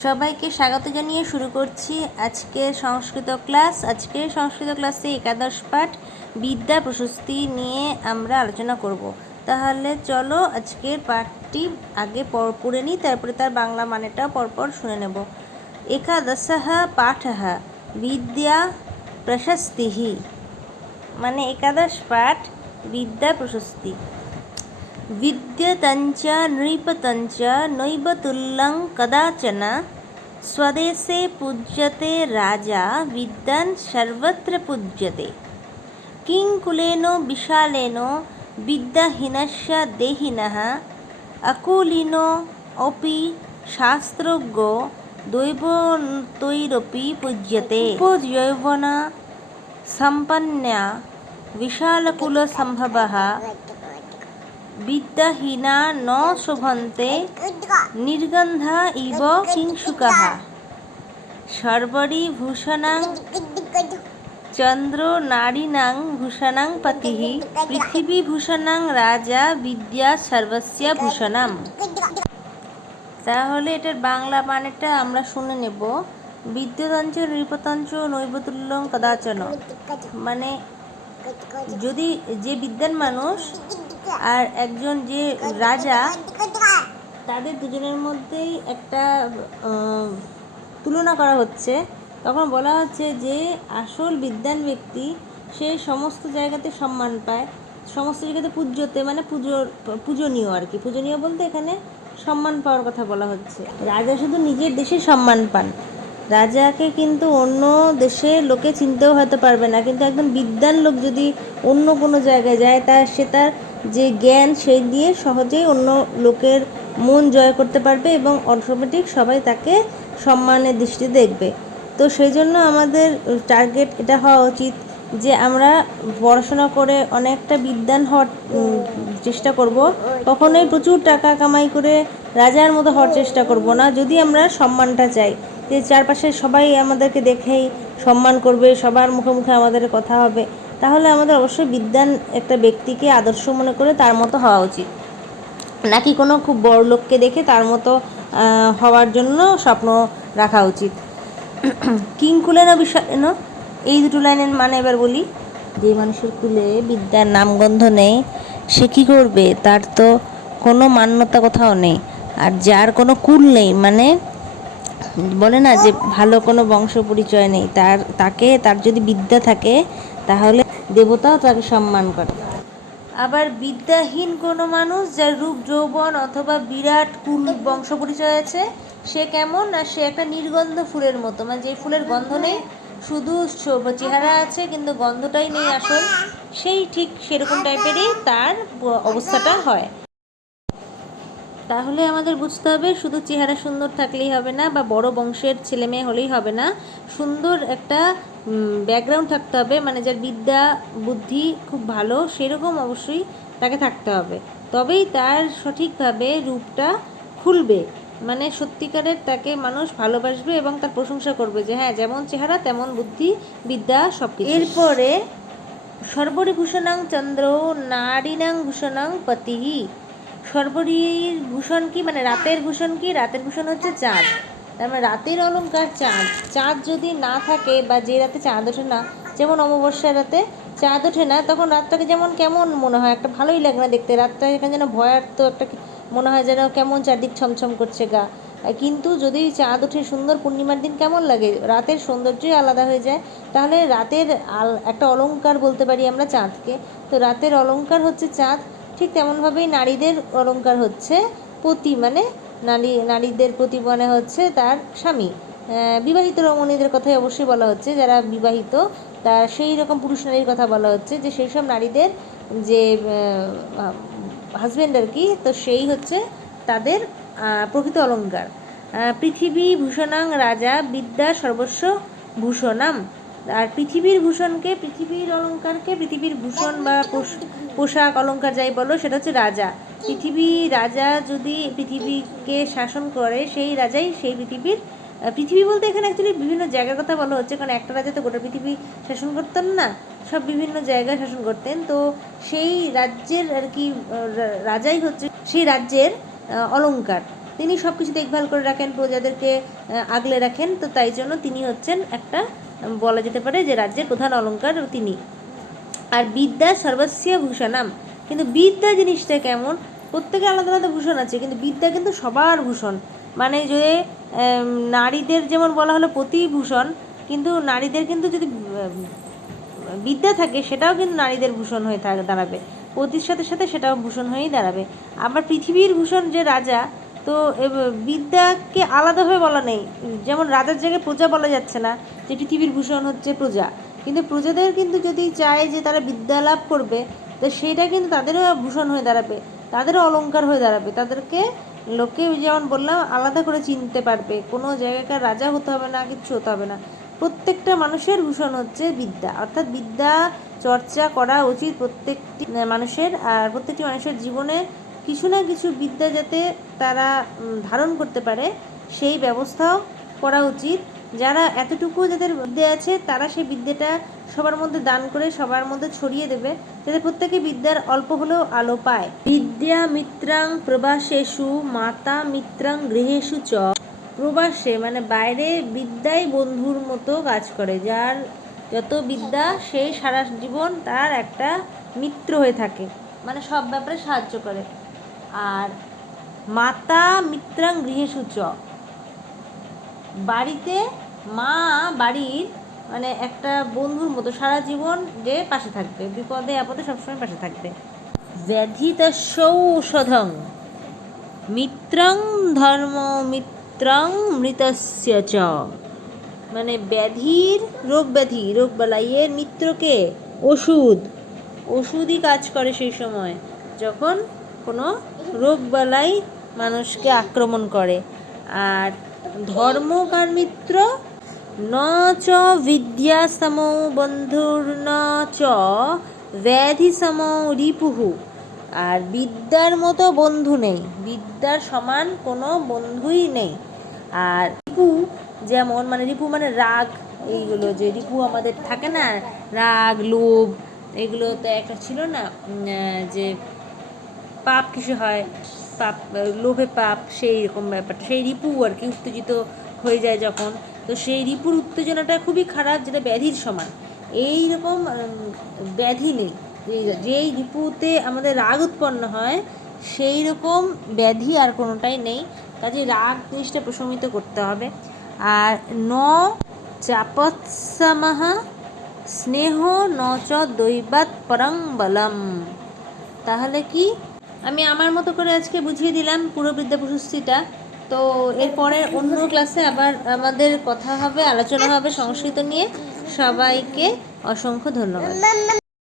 সবাইকে স্বাগত জানিয়ে শুরু করছি আজকের সংস্কৃত ক্লাস। আজকের সংস্কৃত ক্লাসে একাদশ পাঠ বিদ্যা প্রশস্তি নিয়ে আমরা আলোচনা করব। তাহলে চলো আজকের পাঠটি আগে পড়ে নিই, তারপরে তার বাংলা মানেটাও পরপর শুনে নেব। একাদশः পাঠः বিদ্যা প্রশস্তিः, মানে একাদশ পাঠ বিদ্যা প্রশস্তি। विद्यतञ्च नृपतञ्च नैव तुल्यं कदाचन, स्वदेशे पूज्यते राजा विद्वान् सर्वत्र पूज्यते। किं कुलेन विशालेन विद्याहीनस्य देहिनः, अकुलिनो अपि शास्त्रज्ञो दैवतैरपि पूज्यते। उपयौवना सम्पन्ना विशालकुलसम्भवः विद्याहीना न शोभन्ते निर्गन्धा इव किंशुकाः। सर्वरिभूषणां चन्द्रो नारीणां भूषणां पतिः, पृथिवीभूषणां राजा विद्या सर्वस्य भूषणम्। তাহলে এটার বাংলা মানেটা আমরা শুনে নেব। বিদ্যুতঞ্চ নৃপতঞ্চ নৈবতুল্যং কদাচন, মানে যদি যে বিদ্যান মানুষ আর একজন যে রাজা, তাদের দুজনের মধ্যেই একটা তুলনা করা হচ্ছে, তখন বলা হচ্ছে যে আসল বিদ্বান ব্যক্তি সে সমস্ত জায়গাতে সম্মান পায়, সমস্ত জায়গাতে পূজ্যতে মানে পূজনীয় আর কি। পূজনীয় বলতে এখানে সম্মান পাওয়ার কথা বলা হচ্ছে। রাজা শুধু নিজের দেশে সম্মান পান, রাজাকে কিন্তু অন্য দেশে লোকে চিনতেও হয়তো পারবে না, কিন্তু একদম বিদ্বান লোক যদি অন্য কোনো জায়গায় যায়, তার যে জ্ঞান সেই দিয়ে সহজেই অন্য লোকের মন জয় করতে পারবে এবং অটোমেটিক সবাই তাকে সম্মানের দৃষ্টিতে দেখবে। তো সেই জন্য আমাদের টার্গেট এটা হওয়া উচিত যে আমরা পড়াশোনা করে অনেকটা বিদ্বান হওয়ার চেষ্টা করব, কখনোই প্রচুর টাকা কামাই করে রাজার মতো হওয়ার চেষ্টা করব না। যদি আমরা সম্মানটা চাই, যে চারপাশে সবাই আমাদেরকে দেখেই সম্মান করবে, সবার মুখে মুখে আমাদের কথা হবে, তাহলে আমাদের অবশ্যই বিদ্বান একটা ব্যক্তিকে আদর্শ মনে করে তার মতো হওয়া উচিত, নাকি কোনো খুব বড় লোককে দেখে তার মতো হওয়ার জন্য স্বপ্ন রাখা উচিত। কিং কুলেন বিশালেন, এই দুটো লাইনের মানে এবার বলি। যে মানুষের কুলে বিদ্যার নামগন্ধ নেই, সে কী করবে? তার তো কোনো মান্যতা কোথাও নেই। আর যার কোনো কুল নেই, মানে বলে না যে ভালো কোনো বংশ পরিচয় নেই, তার যদি বিদ্যা থাকে তাহলে দেবতাও তাকে সম্মান করে। আবার বিদ্যাহীন কোনো মানুষ, যার রূপ যৌবন অথবা বিরাট কুল বংশ পরিচয় আছে, সে কেমন? আর সে একটা নির্গন্ধ ফুলের মতো, মানে যে ফুলের গন্ধ নেই, শুধু চেহারা আছে কিন্তু গন্ধটাই নেই আসল, সেই ঠিক সেরকম টাইপেরই তার অবস্থাটা হয়। তাহলে আমাদের বুঝতে হবে শুধু চেহারা সুন্দর থাকলেই হবে না, বা বড় বংশের ছেলে মেয়ে হলেই হবে না, সুন্দর একটা ব্যাকগ্রাউন্ড থাকতে হবে, মানে যার বিদ্যা বুদ্ধি খুব ভালো সেরকম অবশ্যই তাকে থাকতে হবে, তবেই তার সঠিকভাবে রূপটা খুলবে, মানে সত্যিকারের তাকে মানুষ ভালোবাসবে এবং তার প্রশংসা করবে যে হ্যাঁ, যেমন চেহারা তেমন বুদ্ধি বিদ্যা সব কিছু। এরপরে সর্বরিভূষণাং চন্দ্র নারীণাং ভূষণাং পতিঃ। সর্বরীর ভূষণ কি? মানে রাতের ভূষণ কি? রাতের ভূষণ হচ্ছে চাঁদ। তার মানে রাতের অলঙ্কার চাঁদ। চাঁদ যদি না থাকে, বা যে রাতে চাঁদ ওঠে না, যেমন অমাবস্যার রাতে চাঁদ ওঠে না, তখন রাতটাকে যেমন কেমন মনে হয়, একটা ভালোই লাগে না দেখতে। রাতটা এখানে যেন ভয়ার্থ একটা মনে হয়, যেন কেমন চারদিক ছমছম করছে গা। কিন্তু যদি চাঁদ ওঠে সুন্দর পূর্ণিমার দিন, কেমন লাগে? রাতের সৌন্দর্যই আলাদা হয়ে যায়। তাহলে রাতের একটা অলঙ্কার বলতে পারি আমরা চাঁদকে। তো রাতের অলঙ্কার হচ্ছে চাঁদ। ঠিক তেমনভাবেই নারীদের অলঙ্কার হচ্ছে পতি, মানে নারীদের প্রতি মানে হচ্ছে তার স্বামী। বিবাহিত রমণীদের কথাই অবশ্যই বলা হচ্ছে, যারা বিবাহিত, তার সেই রকম পুরুষ নারীর কথা বলা হচ্ছে, যে সেই সব নারীদের যে হাজব্যান্ড আর কি, তো সেই হচ্ছে তাদের প্রকৃত অলঙ্কার। পৃথিবী ভূষণাং রাজা বিদ্যা সর্বস্ব ভূষণাম। আর পৃথিবীর ভূষণকে, পৃথিবীর অলঙ্কারকে, পৃথিবীর ভূষণ বা পোশাক অলঙ্কার যাই বলো, সেটা হচ্ছে রাজা। রাজা যদি পৃথিবীকে শাসন করে, সেই রাজাই সেই পৃথিবী বলতে এখানে অ্যাকচুয়ালি বিভিন্ন জায়গার কথা বলা হচ্ছে, কারণ একটা রাজা তো গোটা পৃথিবী শাসন করতেন না, সব বিভিন্ন জায়গায় শাসন করতেন। তো সেই রাজ্যের আর কি রাজাই হচ্ছে সেই রাজ্যের অলঙ্কার। তিনি সব কিছু দেখভাল করে রাখেন, প্রজাদেরকে আগলে রাখেন। তো তাই জন্য তিনি হচ্ছেন একটা বলা যেতে পারে যে রাজ্যের প্রধান অলংকার তিনি। আর বিদ্যা সর্বস্য ভূষণম, কিন্তু বিদ্যা জিনিসটা কেমন, প্রত্যেকের আলাদা আলাদা ভূষণ আছে, কিন্তু বিদ্যা কিন্তু সবার ভূষণ। মানে যে নারীদের যেমন বলা হলো প্রতিভূষণ, কিন্তু নারীদের কিন্তু যদি বিদ্যা থাকে সেটাও কিন্তু নারীদের ভূষণ হয়ে দাঁড়াবে, পতির সাথে সাথে সেটাও ভূষণ হয়েই দাঁড়াবে। আবার পৃথিবীর ভূষণ যে রাজা, তো বিদ্যাকে আলাদাভাবে বলা নেই, যেমন রাজার জায়গায় প্রজা বলা যাচ্ছে না যে পৃথিবীর ভূষণ হচ্ছে প্রজা, কিন্তু প্রজাদের কিন্তু যদি চায় যে তারা বিদ্যা লাভ করবে, তো সেইটা কিন্তু তাদেরও ভূষণ হয়ে দাঁড়াবে, তাদেরও অলংকার হয়ে দাঁড়াবে। তাদেরকে লোকে যেমন বললাম আলাদা করে চিনতে পারবে, কোনো জায়গাকার রাজা হতে হবে না, কিচ্ছু হতে হবে না। প্রত্যেকটা মানুষের ভূষণ হচ্ছে বিদ্যা, অর্থাৎ বিদ্যা চর্চা করা উচিত প্রত্যেকটি মানুষের। আর প্রত্যেকটি মানুষের জীবনে কিছু না কিছু বিদ্যা যাতে তারা ধারণ করতে পারে সেই ব্যবস্থাও করা উচিত। যারা এতটুকু যাদের বিদ্যা আছে তারা সেই বিদ্যাটা সবার মধ্যে দান করে সবার মধ্যে ছড়িয়ে দেবে, যাতে প্রত্যেকে বিদ্যার অল্প হলেও আলো পায়। বিদ্যা মিত্রাং প্রবাসেষু মাতা মিত্রাং গৃহেষু চ। প্রবাসে মানে বাইরে বিদ্যাই বন্ধুর মতো কাজ করে, যার যত বিদ্যা সেই সারা জীবন তার একটা মিত্র হয়ে থাকে, মানে সব ব্যাপারে সাহায্য করে। আর মাতা মিত্রাং গৃহেষু চ, বাড়িতে মা বাড়ির মানে একটা বন্ধুর মতো সারা জীবন যে পাশে থাকবে, বিপদে আপদে সবসময় পাশে থাকবে। ব্যাধিতস্য ঔষধং মিত্রং ধর্ম মিত্রং মৃতস্য চ, মানে ব্যাধির রোগ বালাইয়ের মিত্রকে ওষুধই কাজ করে সেই সময় যখন কোনো রোগ বালাই মানুষকে আক্রমণ করে। আর ধর্ম কার মিত্র, ন চ বিদ্যা সমৌ বন্ধুর ন চ ব্যাধি সমৌ রিপুহু, আর বিদ্যার মতো বন্ধু নেই, বিদ্যার সমান কোনো বন্ধুই নেই। আর রিপু যেমন, মানে রিপু মানে রাগ, এইগুলো যে রিপু আমাদের থাকে না, রাগ লোভ, এগুলো তো একটা ছিল না যে পাপ কিছু হয়, পাপ লোভে পাপ, সেই রকম ব্যাপারটা, সেই রিপু আর কি উত্তেজিত হয়ে যায় যখন, তো সেই রিপুর উত্তেজনাটা খুবই খারাপ, যেটা ব্যাধির সমান। এই রকম ব্যাধি নেই, যেই রিপুতে আমাদের রাগ উৎপন্ন হয় সেই রকম ব্যাধি আর কোনোটাই নেই। কাজে রাগ জিনিসটা প্রশমিত করতে হবে। আর ন চাপৎসামাহ স্নেহ ন চ দৈবাৎ পরং বলম। তাহলে কি, আমি আমার মতো করে আজকে বুঝিয়ে দিলাম পুরো বিদ্যা প্রশস্তিটা। তো এরপরে অন্য ক্লাসে আবার আমাদের কথা হবে, আলোচনা হবে সংস্কৃত নিয়ে। সবাইকে অসংখ্য ধন্যবাদ।